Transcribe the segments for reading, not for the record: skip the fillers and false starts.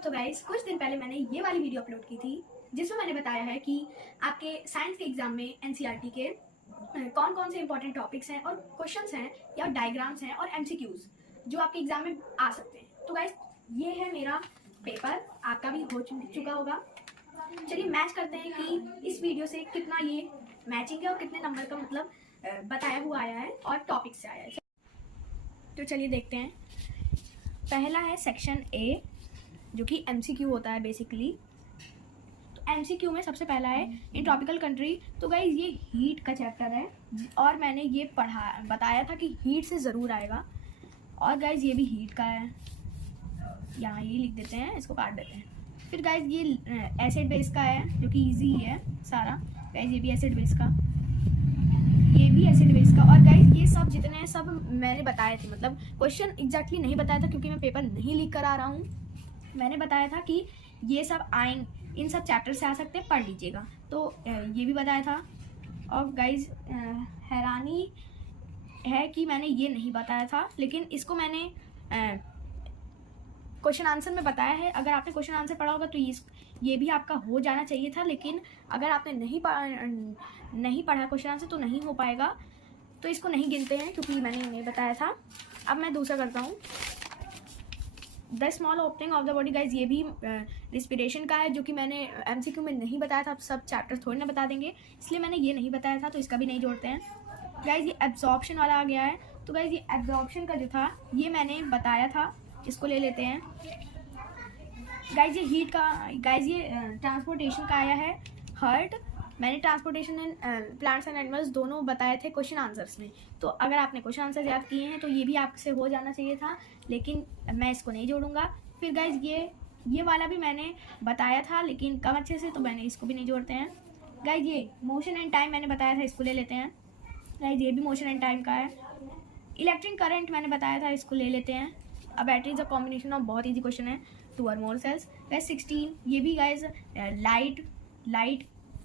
तो गाइस कुछ दिन पहले मैंने ये वाली वीडियो अपलोड की थी जिसमें मैंने बताया है कि आपके साइंस के एग्जाम में एनसीईआरटी के कौन कौन से इंपॉर्टेंट टॉपिक्स हैं और क्वेश्चंस हैं या डायग्राम्स हैं और एमसीक्यूज जो आपके एग्जाम में आ सकते हैं। तो गाइस ये है मेरा पेपर, आपका भी हो चुका होगा। चलिए मैच करते हैं कि इस वीडियो से कितना ये मैचिंग है और कितने नंबर का मतलब बताया हुआ आया है और टॉपिक से आया है। तो चलिए देखते हैं। पहला है सेक्शन ए जो कि एमसीक्यू होता है बेसिकली। तो एमसीक्यू में सबसे पहला है इन ट्रॉपिकल कंट्री। तो गाइज ये हीट का चैप्टर है और मैंने ये बताया था कि हीट से ज़रूर आएगा। और गाइज ये भी हीट का है, यहाँ ये लिख देते हैं, इसको काट देते हैं। फिर गाइज ये एसिड बेस का है जो कि ईजी ही है सारा। गाइज ये भी एसिड बेस का, ये भी एसिड बेस का। और गाइज ये सब जितने हैं सब मैंने बताए थे, मतलब क्वेश्चन एग्जैक्टली नहीं बताया था क्योंकि मैं पेपर नहीं लीक करा रहा हूँ। मैंने बताया था कि ये सब इन सब चैप्टर से आ सकते हैं, पढ़ लीजिएगा। तो ये भी बताया था। और गाइज हैरानी है कि मैंने ये नहीं बताया था, लेकिन इसको मैंने क्वेश्चन आंसर में बताया है। अगर आपने क्वेश्चन आंसर पढ़ा होगा तो ये भी आपका हो जाना चाहिए था, लेकिन अगर आपने नहीं पढ़ा क्वेश्चन आंसर तो नहीं हो पाएगा, तो इसको नहीं गिनते हैं क्योंकि मैंने नहीं बताया था। अब मैं दूसरा करता हूँ, the small opening of the body. Guys ये भी रिस्पिरेशन का है जो कि मैंने एमसीक्यू में नहीं बताया था। अब सब चैप्टर थोड़ी ना बता देंगे, इसलिए मैंने ये नहीं बताया था, तो इसका भी नहीं जोड़ते हैं। गाइज ये एब्जॉर्प्शन वाला आ गया है। तो गाइज ये एब्जॉर्प्शन का जो था ये मैंने बताया था, इसको ले लेते हैं। गाइज ये हीट का, गाइज ये ट्रांसपोर्टेशन का आया है हर्ट। मैंने transportation and plants and animals दोनों बताए थे क्वेश्चन आंसर्स में। तो अगर आपने क्वेश्चन आंसर याद किए हैं तो ये भी आपसे हो जाना चाहिए था, लेकिन मैं इसको नहीं जोड़ूंगा। फिर गाइज ये वाला भी मैंने बताया था लेकिन कम अच्छे से, तो मैंने इसको भी नहीं जोड़ते हैं। गाइज ये मोशन एंड टाइम मैंने बताया था, इसको ले लेते हैं। गाइज ये भी मोशन एंड टाइम का है। इलेक्ट्रिक करंट मैंने बताया था, इसको ले लेते हैं। अब battery is a combination of, बहुत ईजी क्वेश्चन है, 2 और मोर सेल्स। गाइज 16 ये भी गाइज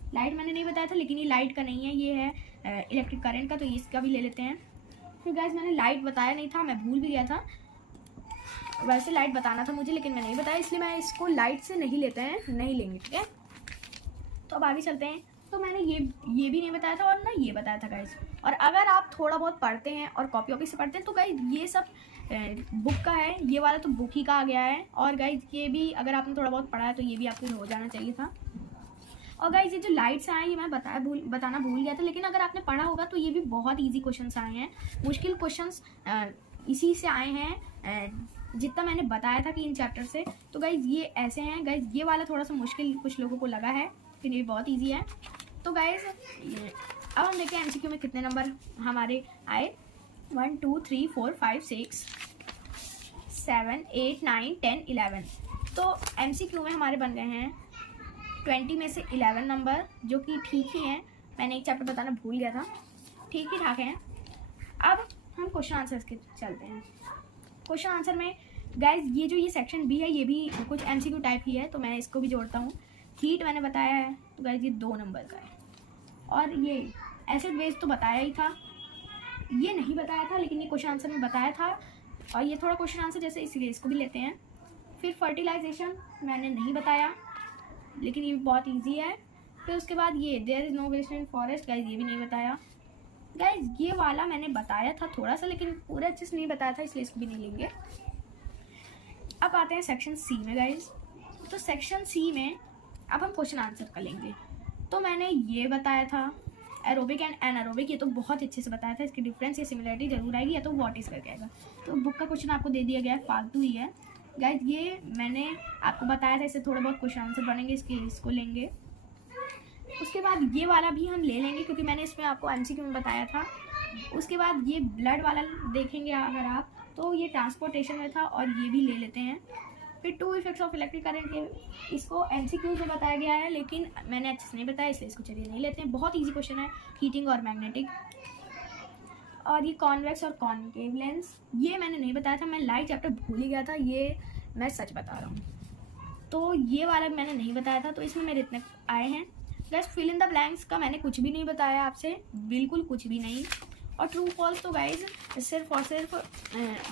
लाइट मैंने नहीं बताया था, लेकिन ये लाइट का नहीं है, ये है इलेक्ट्रिक करंट का, तो इसका भी ले लेते हैं। फिर गाइज मैंने लाइट बताया नहीं था, मैं भूल भी गया था। वैसे लाइट बताना था मुझे लेकिन मैं नहीं बताया, इसलिए मैं इसको लाइट से नहीं लेते हैं, नहीं लेंगे, ठीक है। तो अब आगे चलते हैं। तो मैंने ये भी नहीं बताया था और ना ये बताया था गाइज। और अगर आप थोड़ा बहुत पढ़ते हैं और कॉपी वॉपी से पढ़ते हैं तो गाइज ये सब बुक का है, ये वाला तो बुक ही का आ गया है। और गाइज ये भी अगर आपने थोड़ा बहुत पढ़ा है तो ये भी आपको हो जाना चाहिए था। और गाइज ये जो लाइट्स आए ये मैं बताना भूल गया था, लेकिन अगर आपने पढ़ा होगा तो ये भी बहुत ईजी क्वेश्चंस आए हैं। मुश्किल क्वेश्चंस इसी से आए हैं जितना मैंने बताया था कि इन चैप्टर से। तो गाइज ये ऐसे हैं। गाइज ये वाला थोड़ा सा मुश्किल कुछ लोगों को लगा है, फिर ये बहुत ईजी है। तो गाइज अब हम देखते हैं एमसीक्यू में कितने नंबर हमारे आए। 1 2 3 4 5 6 7 8 9 10 11। तो एमसीक्यू में हमारे बन गए हैं 20 में से 11 नंबर, जो कि ठीक ही हैं। मैंने एक चैप्टर बताना भूल गया था, ठीक ही ठाक हैं। अब हम क्वेश्चन आंसर्स के चलते हैं। क्वेश्चन आंसर में गाइज ये सेक्शन बी है, ये भी कुछ एमसीक्यू टाइप ही है, तो मैं इसको भी जोड़ता हूँ। हीट मैंने बताया है, तो गाइज ये 2 नंबर का है। और ये एसिड बेस तो बताया ही था, ये नहीं बताया था लेकिन ये क्वेश्चन आंसर में बताया था, और ये थोड़ा क्वेश्चन आंसर जैसे, इसीलिए इसको भी लेते हैं। फिर फर्टिलाइजेशन मैंने नहीं बताया लेकिन ये भी बहुत ईजी है। फिर उसके बाद ये there is no waste in forest, guys ये भी नहीं बताया। गाइज ये वाला मैंने बताया था थोड़ा सा, लेकिन पूरे अच्छे से नहीं बताया था, इसलिए इसको भी नहीं लेंगे। अब आते हैं सेक्शन सी में गाइज। तो सेक्शन सी में अब हम क्वेश्चन आंसर कर लेंगे। तो मैंने ये बताया था एरोबिक एंड एनारोबिक, ये तो बहुत अच्छे से बताया था। इसकी डिफरेंस या सिमिलरिटी जरूर आएगी, या तो व्हाट इज करके आएगा। तो बुक का क्वेश्चन आपको दे दिया गया है, फालतू ही है गाइज। ये मैंने आपको बताया था, इससे थोड़े बहुत क्वेश्चन आंसर बनेंगे, इसको लेंगे। उसके बाद ये वाला भी हम ले लेंगे क्योंकि मैंने इसमें आपको एमसीक्यू में बताया था। उसके बाद ये ब्लड वाला देखेंगे अगर आप, तो ये ट्रांसपोर्टेशन में था और ये भी ले लेते हैं। फिर 2 इफेक्ट्स ऑफ इलेक्ट्रिक करंट के, इसको एमसीक्यू में बताया गया है लेकिन मैंने अच्छे से नहीं बताया, इसलिए इसको चलिए नहीं लेते हैं। बहुत ईजी क्वेश्चन है, हीटिंग और मैग्नेटिक। और ये कॉन्वेक्स और कॉनकेव लेंस, ये मैंने नहीं बताया था, मैं लाइट चैप्टर भूल ही गया था, ये मैं सच बता रहा हूँ। तो ये वाला मैंने नहीं बताया था, तो इसमें मेरे इतने आए हैं। Guys fill in the blanks का मैंने कुछ भी नहीं बताया आपसे, बिल्कुल कुछ भी नहीं। और ट्रू फॉल्स तो गाइज सिर्फ और सिर्फ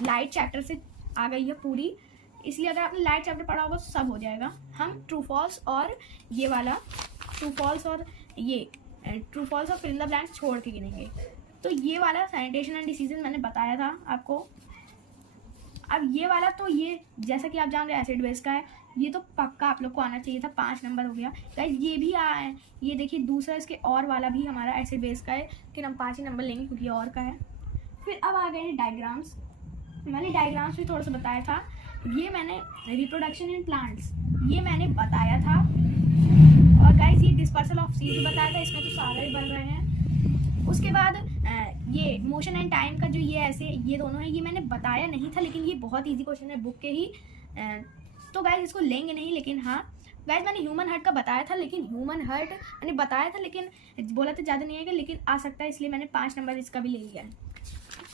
लाइट चैप्टर से आ गई है पूरी, इसलिए अगर आपने लाइट चैप्टर पढ़ा होगा तो सब हो जाएगा। हम ट्रू फॉल्स और ये वाला ट्रू फॉल्स और फिल इन द ब्लैंक्स छोड़ के गिनेंगे। तो ये वाला सैनिटेशन एंड डिसीजेज मैंने बताया था आपको। अब ये वाला तो ये जैसा कि आप जान रहे हैं एसिड बेस का है, ये तो पक्का आप लोग को आना चाहिए था। 5 नंबर हो गया गाइस। ये भी आया है, ये देखिए दूसरा इसके और वाला भी हमारा एसिड बेस का है, लेकिन हम 5 ही नंबर लेंगे क्योंकि और का है। फिर अब आ गए हैं डायग्राम्स। मैंने डायग्राम्स भी थोड़ा सा बताया था। ये मैंने रिप्रोडक्शन इन प्लांट्स ये मैंने बताया था। और गाइस ये डिस्पर्सल ऑफ सीड्स बताया था, इसमें तो सारे बन रहे हैं। उसके बाद ये मोशन एंड टाइम का जो ये ऐसे ये दोनों है, ये मैंने बताया नहीं था, लेकिन ये बहुत इजी क्वेश्चन है बुक के ही। तो गाइस इसको लेंगे नहीं, लेकिन हाँ गाइस मैंने ह्यूमन हार्ट का बताया था, लेकिन ह्यूमन हार्ट मैंने बताया था लेकिन बोला तो ज़्यादा नहीं आएगा, लेकिन आ सकता है, इसलिए मैंने 5 नंबर इसका भी ले लिया है।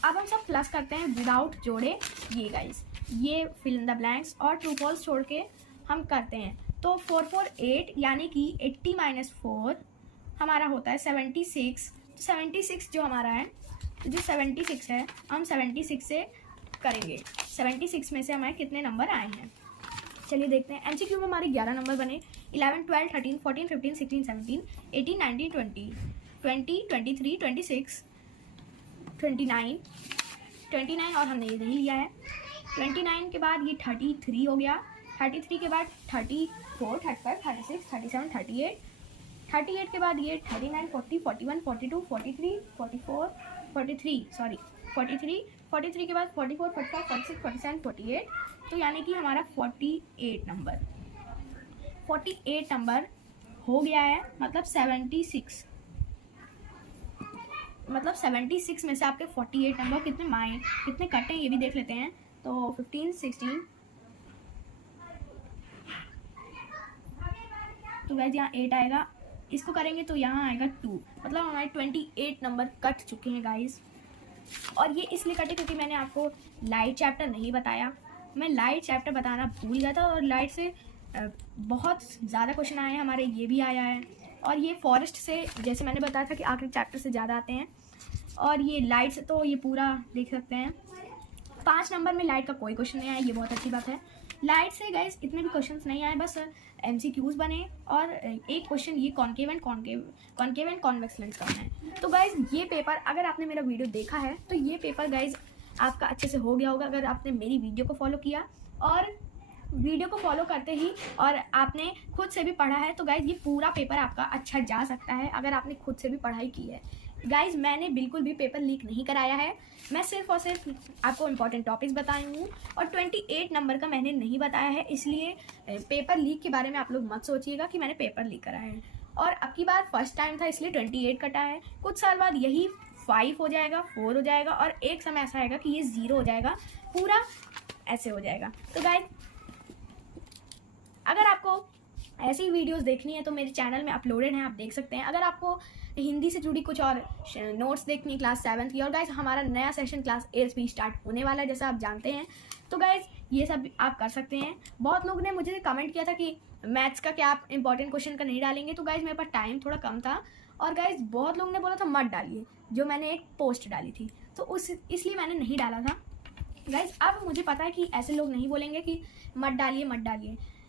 अब हम सब प्लस करते हैं विदाउट जोड़े। ये गाइस ये फिल इन द ब्लैंक्स और ट्रू फॉल्स छोड़ के हम करते हैं। तो 4 4 8 यानी कि 80 - 4 हमारा होता है 76। तो 76 जो हमारा है, तो जो 76 है हम 76 से करेंगे। 76 में से हमारे कितने नंबर आए हैं चलिए देखते हैं। एमसीक्यू में हमारे 11 नंबर बने। 11 12 13 14 15 16 17 18 19 20 20 23 26 29 और हमने ये नहीं लिया है। 29 के बाद ये 33 हो गया। 33 के बाद 34 35 36 37 38 के बाद ये 39 40 41 42 43 44 43 सॉरी 43 के बाद 44 45 46 47 48। तो यानी कि हमारा 48 नंबर हो गया है। मतलब 76 में से आपके 48 नंबर कितने कटे हैं ये भी देख लेते हैं। तो 15 16 तो वैसे यहाँ 8 आएगा, इसको करेंगे तो यहाँ आएगा 2। मतलब हमारे 28 नंबर कट चुके हैं गाइस। और ये इसलिए कटे क्योंकि मैंने आपको लाइट चैप्टर नहीं बताया। मैं लाइट चैप्टर बताना भूल गया था और लाइट से बहुत ज़्यादा क्वेश्चन आए हैं हमारे, ये भी आया है। और ये फॉरेस्ट से जैसे मैंने बताया था कि आखिरी चैप्टर से ज़्यादा आते हैं। और ये लाइट से तो ये पूरा देख सकते हैं। 5 नंबर में लाइट का कोई क्वेश्चन नहीं आया, ये बहुत अच्छी बात है। लाइट से गाइस इतने भी क्वेश्चंस नहीं आए, बस MCQs बने और एक क्वेश्चन ये कॉन्केव एंड कॉन्वेक्स लेंस का है। तो गाइस ये पेपर अगर आपने मेरा वीडियो देखा है तो ये पेपर गाइस आपका अच्छे से हो गया होगा अगर आपने मेरी वीडियो को फॉलो किया। और वीडियो को फॉलो करते ही और आपने खुद से भी पढ़ा है तो गाइस ये पूरा पेपर आपका अच्छा जा सकता है अगर आपने खुद से भी पढ़ाई की है। गाइस मैंने बिल्कुल भी पेपर लीक नहीं कराया है, मैं सिर्फ और सिर्फ आपको इंपॉर्टेंट टॉपिक्स बताई हूँ। और 28 नंबर का मैंने नहीं बताया है, इसलिए पेपर लीक के बारे में आप लोग मत सोचिएगा कि मैंने पेपर लीक कराया है। और अब की बार फर्स्ट टाइम था इसलिए 28 कटा है। कुछ साल बाद यही 5 हो जाएगा, 4 हो जाएगा और एक समय ऐसा आएगा कि ये 0 हो जाएगा, पूरा ऐसे हो जाएगा। तो गाइस अगर आपको ऐसी वीडियोस देखनी है तो मेरे चैनल में अपलोडेड हैं, आप देख सकते हैं। अगर आपको हिंदी से जुड़ी कुछ और नोट्स देखनी क्लास 7 की, और गाइस हमारा नया सेशन क्लास 8 भी स्टार्ट होने वाला है जैसा आप जानते हैं, तो गाइस ये सब आप कर सकते हैं। बहुत लोगों ने मुझे कमेंट किया था कि मैथ्स का क्या आप इंपॉर्टेंट क्वेश्चन का नहीं डालेंगे, तो गाइस मेरे पास टाइम थोड़ा कम था और गाइस बहुत लोगों ने बोला था मत डालिए, जो मैंने एक पोस्ट डाली थी तो इसलिए मैंने नहीं डाला था। गाइस अब मुझे पता है कि ऐसे लोग नहीं बोलेंगे कि मत डालिए,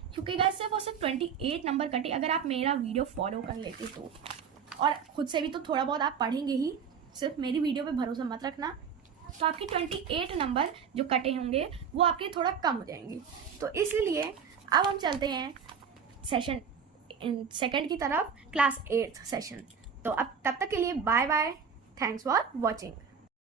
क्योंकि गाइस सिर्फ और सिर्फ 28 नंबर कटे अगर आप मेरा वीडियो फॉलो कर लेते तो। और खुद से भी तो थोड़ा बहुत आप पढ़ेंगे ही, सिर्फ मेरी वीडियो पे भरोसा मत रखना। तो आपके 28 नंबर जो कटे होंगे वो आपके थोड़ा कम हो जाएंगे। तो इसलिए अब हम चलते हैं सेशन सेकंड की तरफ, क्लास 8 सेशन। तो अब तब तक के लिए bye bye, thanks for watching.